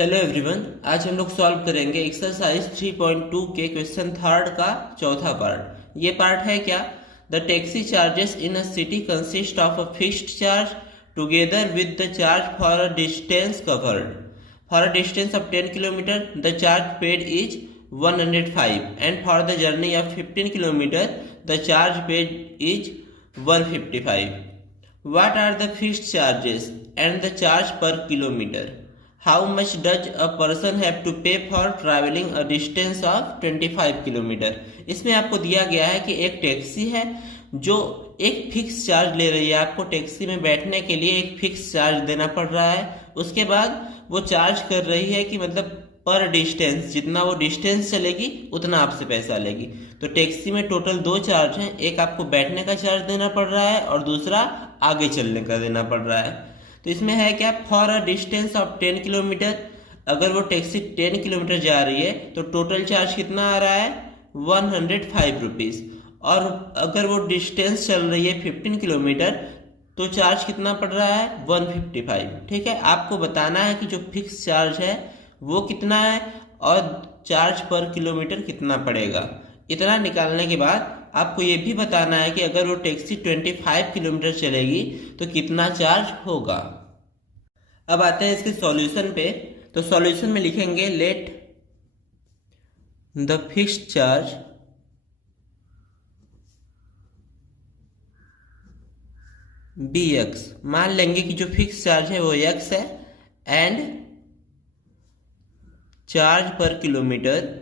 Hello everyone, आज हम लोग सॉल्व करेंगे एक्सरसाइज 3.2 के क्वेश्चन थर्ड का चौथा पार्ट। ये पार्ट है क्या? The taxi charges in a city consist of a fixed charge together with the charge for a distance covered. For a distance of 10 kilometre the charge paid is 105 and for the journey of 15 kilometre the charge paid is 155. What are the fixed charges and the charge per kilometer? How much does a person have to pay for traveling a distance of 25 kilometre? इसमें आपको दिया गया है कि एक taxi है जो एक फिक्स चार्ज ले रही है। आपको टैक्सी में बैठने के लिए एक फिक्स चार्ज देना पड़ रहा है। उसके बाद वो चार्ज कर रही है कि मतलब पर डिस्टेंस, जितना वो डिस्टेंस चलेगी उतना आपसे पैसा लेगी। तो टैक्सी में टोटल दो चार्ज हैं, एक आपको बैठने का चार्ज देना पड़ रहा है और दूसरा आगे चलने का देना पड़ रहा है। तो इसमें है क्या, for a distance of 10 kilometre. अगर वो टैक्सी 10 किलोमीटर जा रही है तो टोटल चार्ज कितना आ रहा है, 105 रुपीज़। और अगर वो डिस्टेंस चल रही है 15 किलोमीटर तो चार्ज कितना पड़ रहा है, 155। ठीक है, आपको बताना है कि जो फिक्स चार्ज है वो कितना है और चार्ज पर किलोमीटर कितना पड़ेगा। इतना निकालने के बाद आपको ये भी बताना है कि अगर वो टैक्सी 25 किलोमीटर चलेगी तो कितना चार्ज होगा। अब आते हैं इसके सॉल्यूशन पे। तो सॉल्यूशन में लिखेंगे let the fixed charge be X. मान लेंगे कि जो फिक्स चार्ज है वो एक्स है एंड चार्ज पर किलोमीटर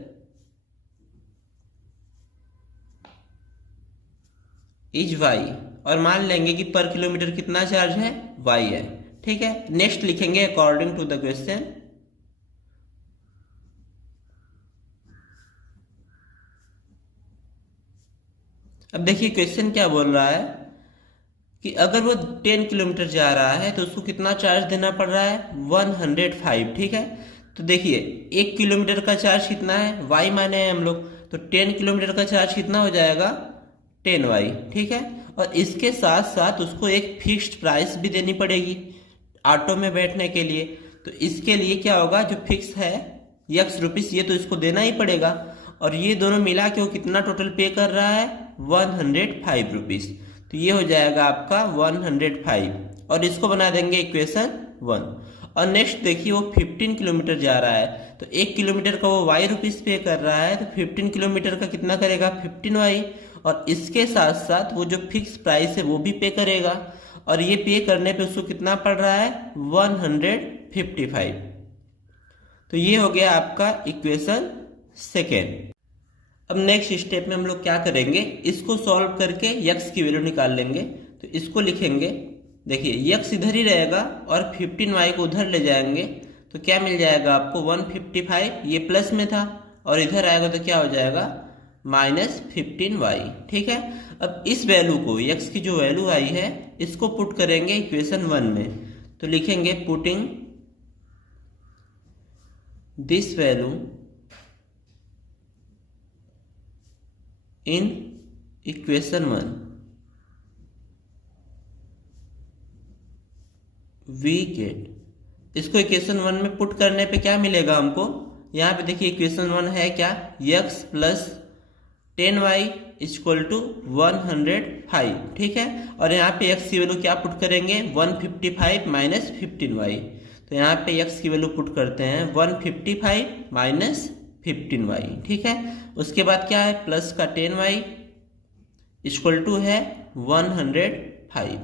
इज वाई। और मान लेंगे कि पर किलोमीटर कितना चार्ज है, वाई है। ठीक है, नेक्स्ट लिखेंगे अकॉर्डिंग टू द क्वेश्चन। अब देखिए क्वेश्चन क्या बोल रहा है कि अगर वो 10 किलोमीटर जा रहा है तो उसको कितना चार्ज देना पड़ रहा है, 105। ठीक है, तो देखिए 1 किलोमीटर का चार्ज कितना है, वाई माने हैं हम लोग, तो 10 किलोमीटर का चार्ज कितना हो जाएगा, 10y। ठीक है, और इसके साथ साथ उसको एक फिक्स्ड प्राइस भी देनी पड़ेगी ऑटो में बैठने के लिए। तो इसके लिए क्या होगा, जो फिक्स है x रुपीस, ये तो इसको देना ही पड़ेगा। और ये दोनों मिला के वो कितना टोटल पे कर रहा है, 105 रुपीज। तो ये हो जाएगा आपका 105 और इसको बना देंगे इक्वेशन 1। और नेक्स्ट देखिए वो 15 किलोमीटर जा रहा है तो 1 किलोमीटर का वो y रुपीस पे कर रहा है, तो 15 किलोमीटर का कितना करेगा, 15y। और इसके साथ साथ वो जो फिक्स प्राइस है वो भी पे करेगा और ये पे करने पे उसको कितना पड़ रहा है, 155। तो ये हो गया आपका इक्वेशन सेकेंड। अब नेक्स्ट स्टेप में हम लोग क्या करेंगे, इसको सॉल्व करके x की वैल्यू निकाल लेंगे। तो इसको लिखेंगे, देखिए x इधर ही रहेगा और 15y को उधर ले जाएंगे तो क्या मिल जाएगा आपको, 155। ये प्लस में था और इधर आएगा तो क्या हो जाएगा, -15y। ठीक है, अब इस वैल्यू को, x की जो वैल्यू आई है इसको पुट करेंगे इक्वेशन 1 में। तो लिखेंगे putting this value in equation 1 we get. इसको इक्वेशन 1 में पुट करने पे क्या मिलेगा हमको, यहाँ पे देखिए इक्वेशन 1 है क्या, x plus 10y equal to 105। ठीक है, और यहाँ पे x की वैल्यू क्या पुट करेंगे, 155 माइनस 15y। तो यहाँ पे x की वैल्यू पुट करते हैं 155 माइनस 15y। ठीक है, उसके बाद क्या है, प्लस का 10y इक्वल टू है 105।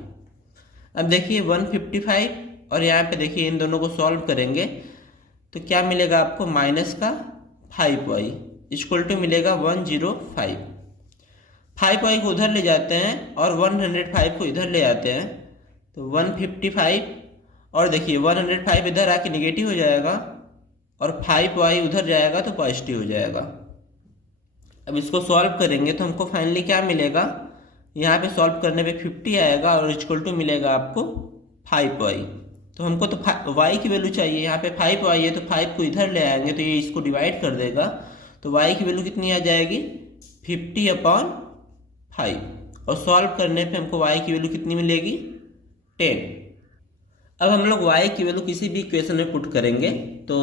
अब देखिए 155 और यहाँ पे देखिए इन दोनों को सॉल्व करेंगे तो क्या मिलेगा आपको, माइनस का 5y इक्वल टू मिलेगा 105। 5y को उधर ले जाते हैं और 105 को इधर ले आते हैं तो 155। और देखिए 105 इधर आके निगेटिव हो जाएगा और 5y उधर जाएगा तो पॉजिटिव हो जाएगा। अब इसको सॉल्व करेंगे तो हमको फाइनली क्या मिलेगा, यहाँ पे सॉल्व करने पे 50 आएगा और इक्वल टू मिलेगा आपको 5y। तो हमको तो y की वैल्यू चाहिए, यहाँ पे 5y है तो 5 को इधर ले आएंगे तो ये इसको डिवाइड कर देगा तो y की वैल्यू कितनी आ जाएगी, 50/5। और सॉल्व करने पे हमको y की वैल्यू कितनी मिलेगी, 10। अब हम लोग y की वैल्यू किसी भी इक्वेशन में पुट करेंगे, तो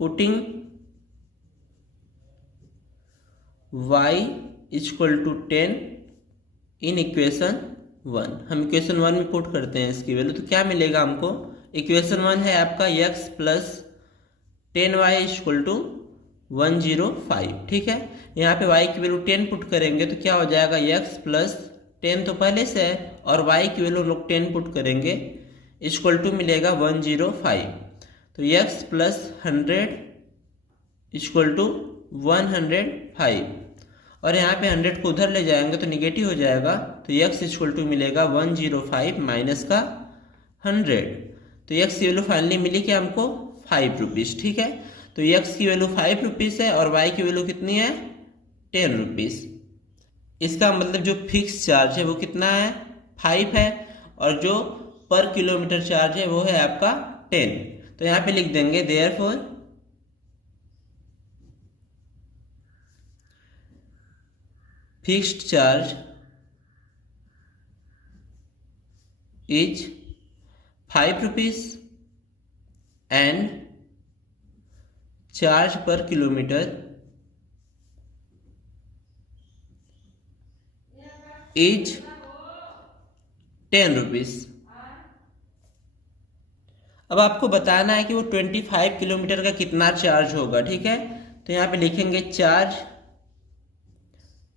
putting y equal to 10 in equation 1, हम इक्वेशन 1 में पुट करते हैं इसकी वैल्यू, तो क्या मिलेगा हमको। इक्वेशन 1 है आपका x plus 10y equal to 105, ठीक है। यहाँ पे y की वैल्यू 10 पुट करेंगे तो क्या हो जाएगा, x प्लस 10 तो पहले से है, और y की वैल्यू लोग 10 पुट करेंगे इक्वल टू मिलेगा 105। तो x प्लस 100 इक्वल टू 105, और यहाँ पे 100 को उधर ले जाएंगे तो निगेटिव हो जाएगा, तो x इक्वल टू मिलेगा 105 माइनस का 100। तो x की वैल्यू फाइनली मिली क्या हमको, 5 रुपीज़, ठीक है। तो x की वैल्यू 5 रुपीज़ है और y की वैल्यू कितनी है, 10 रुपीज़। इसका मतलब जो फिक्स चार्ज है वो कितना है, 5 है, और जो पर किलोमीटर चार्ज है वो है आपका 10। तो यहाँ पे लिख देंगे therefore fixed charge is 5 rupees and charge पर किलोमीटर इज 10 रुपीज़। अब आपको बताना है कि वो 25 किलोमीटर का कितना चार्ज होगा, ठीक है। तो यहाँ पे लिखेंगे चार्ज,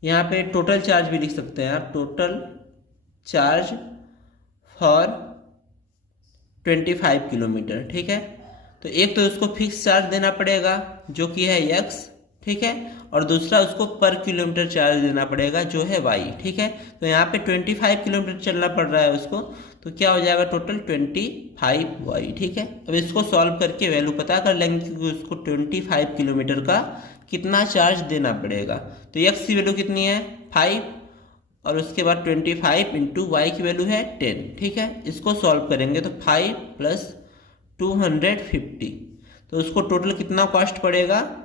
यहाँ पे टोटल चार्ज भी लिख सकते हैं आप, टोटल चार्ज फॉर 25 किलोमीटर, ठीक है। तो एक तो उसको फिक्स चार्ज देना पड़ेगा जो कि है x, ठीक है, और दूसरा उसको पर किलोमीटर चार्ज देना पड़ेगा जो है y, ठीक है। तो यहाँ पे 25 किलोमीटर चलना पड़ रहा है उसको, तो क्या हो जाएगा टोटल 25y, ठीक है। अब इसको सॉल्व करके वैल्यू पता कर लेंगे कि उसको 25 किलोमीटर का कितना चार्ज देना पड़ेगा। तो x की वैल्यू कितनी है, 5, और उसके बाद 25 इंटू y की वैल्यू है 10, ठीक है। इसको सॉल्व करेंगे तो 5 प्लस 250, तो उसको टोटल कितना कॉस्ट पड़ेगा,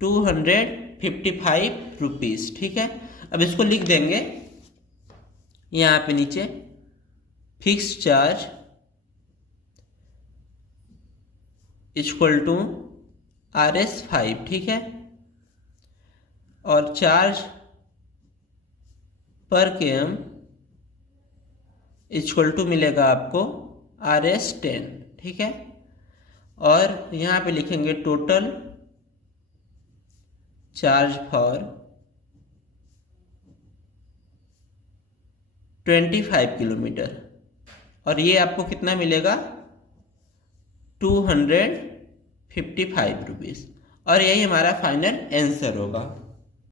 255 रुपीज़, ठीक है। अब इसको लिख देंगे यहाँ पे नीचे, fix charge equal to RS5, ठीक है, और चार्ज पर km इक्वल टू मिलेगा आपको RS10, ठीक है। और यहाँ पे लिखेंगे टोटल चार्ज फॉर 25 किलोमीटर, और ये आपको कितना मिलेगा, 255 रुपीज़, और यही हमारा फाइनल आंसर होगा।